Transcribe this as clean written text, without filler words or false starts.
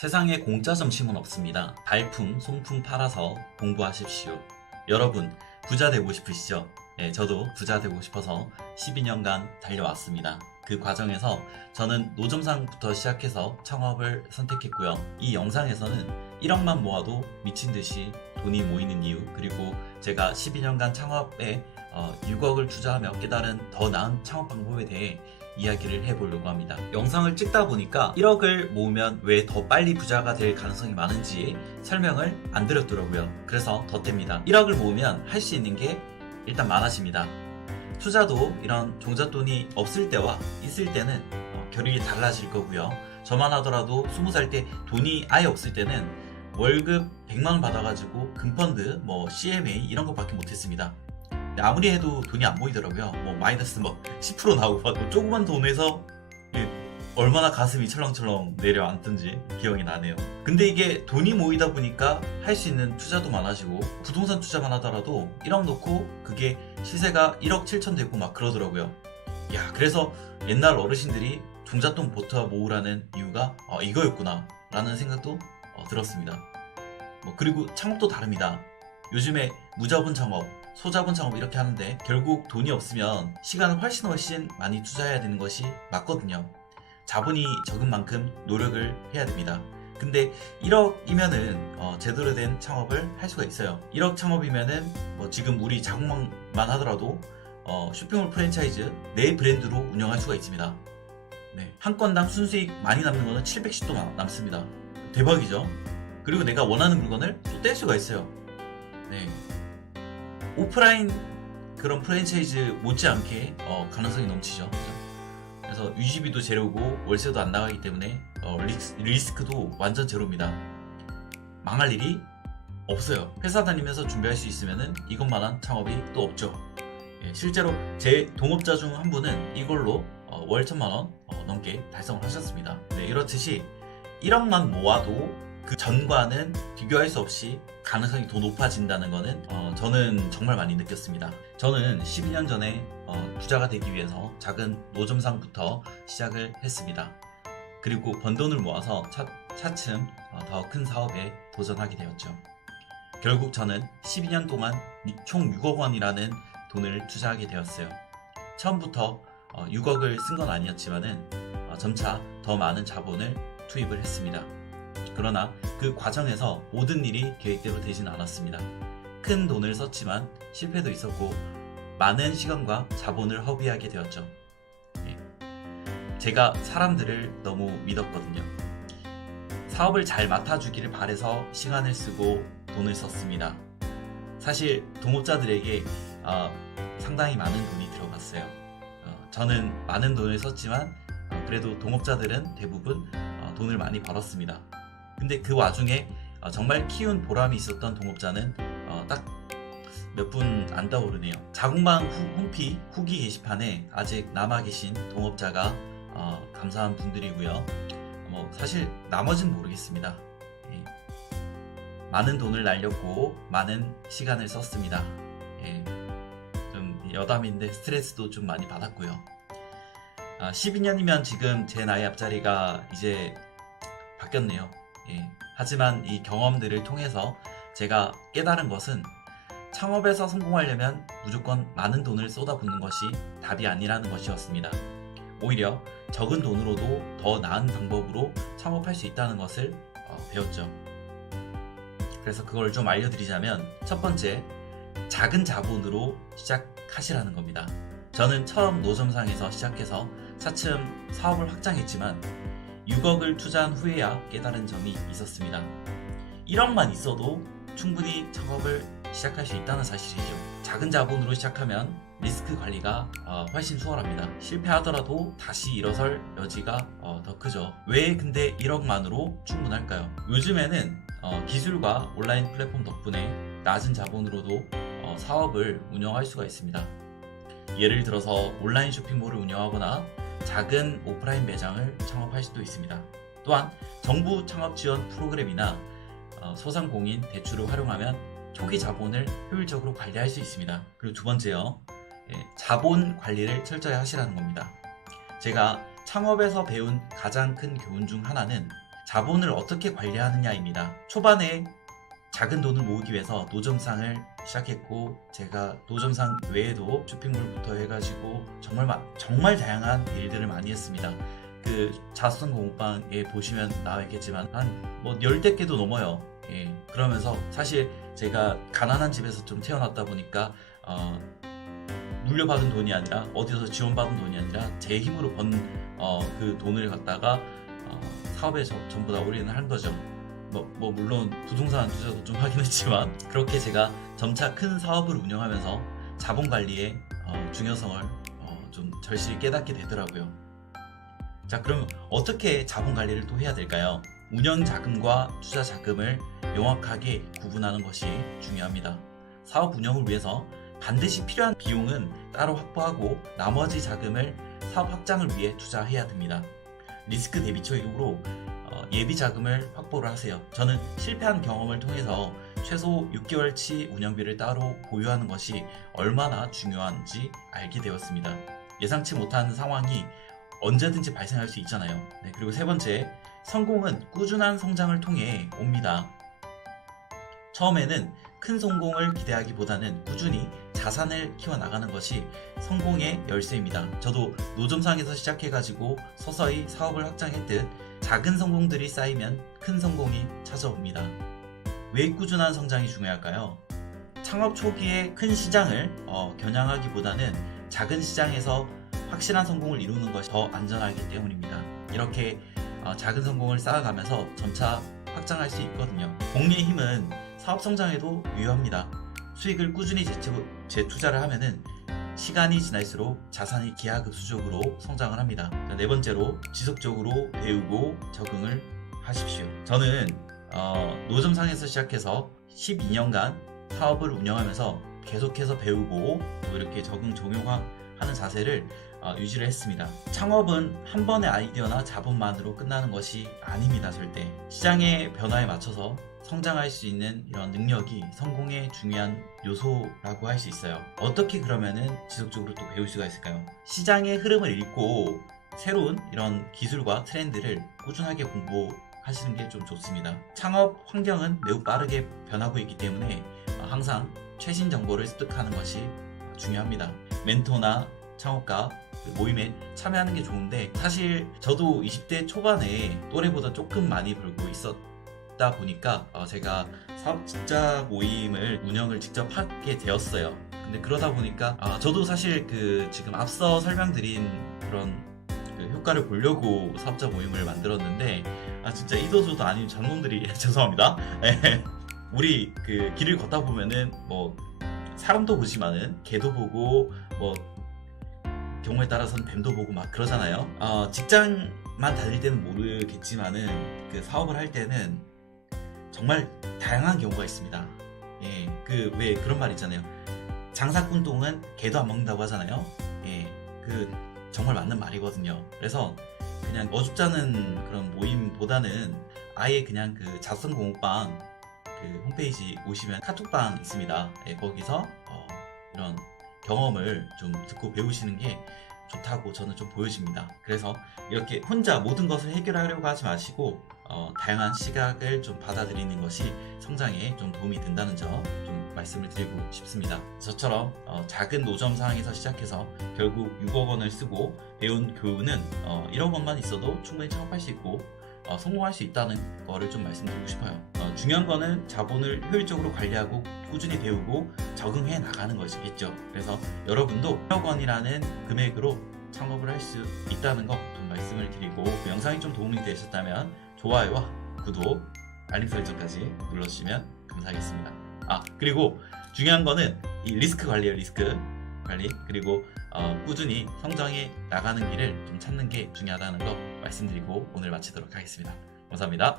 세상에 공짜 점심은 없습니다. 발품, 송품 팔아서 공부하십시오. 여러분, 부자 되고 싶으시죠? 네, 저도 부자 되고 싶어서 12년간 달려왔습니다. 그 과정에서 저는 노점상부터 시작해서 창업을 선택했고요. 이 영상에서는 1억만 모아도 미친 듯이 돈이 모이는 이유, 그리고 제가 12년간 창업에 6억을 투자하며 깨달은 더 나은 창업 방법에 대해 이야기를 해보려고 합니다. 영상을 찍다 보니까 1억을 모으면 왜 더 빨리 부자가 될 가능성이 많은지 설명을 안 드렸더라고요. 그래서 덧댑니다. 1억을 모으면 할 수 있는 게 일단 많아집니다. 투자도 이런 종잣돈이 없을 때와 있을 때는 결이 달라질 거고요. 저만 하더라도 20살 때 돈이 아예 없을 때는 월급 100만원 받아가지고 금펀드, CMA 이런 것밖에 못했습니다. 아무리 해도 돈이 안 모이더라고요. 마이너스 10% 나오고 조그만 돈에서 얼마나 가슴이 철렁철렁 내려앉던지 기억이 나네요. 근데 이게 돈이 모이다 보니까 할 수 있는 투자도 많아지고, 부동산 투자만 하더라도 1억 넣고 그게 시세가 1억 7천 되고 막 그러더라고요. 그래서 옛날 어르신들이 종잣돈부터 모으라는 이유가 이거였구나 라는 생각도 들었습니다. 그리고 창업도 다릅니다. 요즘에 무자본 창업, 소자본 창업 이렇게 하는데 결국 돈이 없으면 시간을 훨씬 많이 투자해야 되는 것이 맞거든요. 자본이 적은 만큼 노력을 해야 됩니다. 근데 1억이면은 제대로 된 창업을 할 수가 있어요. 1억 창업이면은 지금 우리 자국만 하더라도 쇼핑몰 프랜차이즈 내 브랜드로 운영할 수가 있습니다. 네. 한 건당 순수익 많이 남는 거는 710도 남습니다. 대박이죠? 그리고 내가 원하는 물건을 또 뗄 수가 있어요. 네. 오프라인 그런 프랜차이즈 못지않게 가능성이 넘치죠. 그래서 유지비도 제로고 월세도 안 나가기 때문에 리스크도 완전 제로입니다. 망할 일이 없어요. 회사 다니면서 준비할 수 있으면 이것만한 창업이 또 없죠. 실제로 제 동업자 중 한 분은 이걸로 월 1,000만원 넘게 달성을 하셨습니다. 이렇듯이 1억만 모아도 그 전과는 비교할 수 없이 가능성이 더 높아진다는 거는 저는 정말 많이 느꼈습니다. 저는 12년 전에 부자가 되기 위해서 작은 노점상부터 시작을 했습니다. 그리고 번 돈을 모아서 차츰 더 큰 사업에 도전하게 되었죠. 결국 저는 12년 동안 총 6억 원이라는 돈을 투자하게 되었어요. 처음부터 6억을 쓴 건 아니었지만은 점차 더 많은 자본을 투입을 했습니다. 그러나 그 과정에서 모든 일이 계획대로 되진 않았습니다. 큰 돈을 썼지만 실패도 있었고 많은 시간과 자본을 허비하게 되었죠. 제가 사람들을 너무 믿었거든요. 사업을 잘 맡아주기를 바래서 시간을 쓰고 돈을 썼습니다. 사실 동업자들에게 상당히 많은 돈이 들어갔어요. 저는 많은 돈을 썼지만 그래도 동업자들은 대부분 돈을 많이 벌었습니다. 근데 그 와중에 정말 키운 보람이 있었던 동업자는 딱 몇 분 안 떠오르네요. 자국방 홈피 후기 게시판에 아직 남아 계신 동업자가 감사한 분들이고요. 사실 나머지는 모르겠습니다. 많은 돈을 날렸고 많은 시간을 썼습니다. 좀 여담인데 스트레스도 좀 많이 받았고요. 12년이면 지금 제 나이 앞자리가 이제 바뀌었네요. 하지만 이 경험들을 통해서 제가 깨달은 것은 창업에서 성공하려면 무조건 많은 돈을 쏟아붓는 것이 답이 아니라는 것이었습니다. 오히려 적은 돈으로도 더 나은 방법으로 창업할 수 있다는 것을 배웠죠. 그래서 그걸 좀 알려드리자면, 첫 번째, 작은 자본으로 시작하시라는 겁니다. 저는 처음 노점상에서 시작해서 차츰 사업을 확장했지만 6억을 투자한 후에야 깨달은 점이 있었습니다. 1억만 있어도 충분히 창업을 시작할 수 있다는 사실이죠. 작은 자본으로 시작하면 리스크 관리가 훨씬 수월합니다. 실패하더라도 다시 일어설 여지가 더 크죠. 왜 근데 1억만으로 충분할까요? 요즘에는 기술과 온라인 플랫폼 덕분에 낮은 자본으로도 사업을 운영할 수가 있습니다. 예를 들어서 온라인 쇼핑몰을 운영하거나 작은 오프라인 매장을 창업할 수도 있습니다. 또한 정부 창업 지원 프로그램이나 소상공인 대출을 활용하면 초기 자본을 효율적으로 관리할 수 있습니다. 그리고 두 번째요, 자본 관리를 철저히 하시라는 겁니다. 제가 창업에서 배운 가장 큰 교훈 중 하나는 자본을 어떻게 관리하느냐입니다. 초반에 작은 돈을 모으기 위해서 노점상을 시작했고, 제가 노점상 외에도 쇼핑몰부터 해가지고 정말 다양한 일들을 많이 했습니다. 그 자수성 공방에 보시면 나와 있겠지만 한 뭐 10대 개도 넘어요. 예, 그러면서 사실 제가 가난한 집에서 좀 태어났다 보니까 물려받은 돈이 아니라 어디서 지원받은 돈이 아니라 제 힘으로 번 그 돈을 갖다가 사업에 전부 다 올인을 한 거죠. 뭐 물론 부동산 투자도 좀 하긴 했지만, 그렇게 제가 점차 큰 사업을 운영하면서 자본 관리의 중요성을 좀 절실히 깨닫게 되더라고요. 자, 그럼 어떻게 자본 관리를 또 해야 될까요? 운영 자금과 투자 자금을 명확하게 구분하는 것이 중요합니다. 사업 운영을 위해서 반드시 필요한 비용은 따로 확보하고 나머지 자금을 사업 확장을 위해 투자해야 됩니다. 리스크 대비적으로 예비 자금을 확보를 하세요. 저는 실패한 경험을 통해서 최소 6개월치 운영비를 따로 보유하는 것이 얼마나 중요한지 알게 되었습니다. 예상치 못한 상황이 언제든지 발생할 수 있잖아요. 네, 그리고 세 번째, 성공은 꾸준한 성장을 통해 옵니다. 처음에는 큰 성공을 기대하기보다는 꾸준히 자산을 키워나가는 것이 성공의 열쇠입니다. 저도 노점상에서 시작해가지고 서서히 사업을 확장했듯 작은 성공들이 쌓이면 큰 성공이 찾아옵니다. 왜 꾸준한 성장이 중요할까요? 창업 초기에 큰 시장을 겨냥하기보다는 작은 시장에서 확실한 성공을 이루는 것이 더 안전하기 때문입니다. 이렇게 작은 성공을 쌓아가면서 점차 확장할 수 있거든요. 복리의 힘은 사업 성장에도 유효합니다. 수익을 꾸준히 재투자를 하면은 시간이 지날수록 자산이 기하급수적으로 성장을 합니다. 자, 네 번째로, 지속적으로 배우고 적응을 하십시오. 저는 노점상에서 시작해서 12년간 사업을 운영하면서 계속해서 배우고 또 이렇게 적용하는 자세를 유지를 했습니다. 창업은 한 번의 아이디어나 자본만으로 끝나는 것이 아닙니다. 절대. 시장의 변화에 맞춰서 성장할 수 있는 이런 능력이 성공의 중요한 요소라고 할 수 있어요. 어떻게 그러면은 지속적으로 또 배울 수가 있을까요? 시장의 흐름을 읽고 새로운 이런 기술과 트렌드를 꾸준하게 공부하시는 게 좀 좋습니다. 창업 환경은 매우 빠르게 변하고 있기 때문에 항상 최신 정보를 습득하는 것이 중요합니다. 멘토나 창업가 모임에 참여하는 게 좋은데, 사실 저도 20대 초반에 또래보다 조금 많이 벌고 있었다 보니까 제가 사업자 모임을 운영을 직접 하게 되었어요. 근데 그러다 보니까 저도 사실 지금 앞서 설명드린 그런 효과를 보려고 사업자 모임을 만들었는데, 진짜 이도저도 아닌 장놈들이 죄송합니다. 우리 길을 걷다 보면은 뭐 사람도 보지만은 개도 보고 뭐 경우에 따라서는 뱀도 보고 막 그러잖아요. 직장만 다닐 때는 모르겠지만은 사업을 할 때는 정말 다양한 경우가 있습니다. 예, 왜 그런 말 있잖아요. 장사꾼 똥은 개도 안 먹는다고 하잖아요. 예, 정말 맞는 말이거든요. 그래서 그냥 어줍잖은 그런 모임보다는 아예 그냥 자수성 공부방 홈페이지 오시면 카톡방 있습니다. 예, 거기서 이런 경험을 좀 듣고 배우시는 게 좋다고 저는 좀 보여집니다. 그래서 이렇게 혼자 모든 것을 해결하려고 하지 마시고 다양한 시각을 좀 받아들이는 것이 성장에 좀 도움이 된다는 점 좀 말씀을 드리고 싶습니다. 저처럼 작은 노점상에서 시작해서 결국 6억 원을 쓰고 배운 교훈은 1억 원만 있어도 충분히 창업할 수 있고 성공할 수 있다는 거를 좀 말씀드리고 싶어요. 중요한 거는 자본을 효율적으로 관리하고 꾸준히 배우고 적응해 나가는 것이겠죠. 그래서 여러분도 1억 원이라는 금액으로 창업을 할 수 있다는 거 좀 말씀을 드리고, 영상이 좀 도움이 되셨다면 좋아요와 구독, 알림 설정까지 눌러주시면 감사하겠습니다. 그리고 중요한 거는 이 리스크 관리예요. 리스크 관리. 그리고 꾸준히 성장해 나가는 길을 좀 찾는 게 중요하다는 거 말씀드리고 오늘 마치도록 하겠습니다. 감사합니다.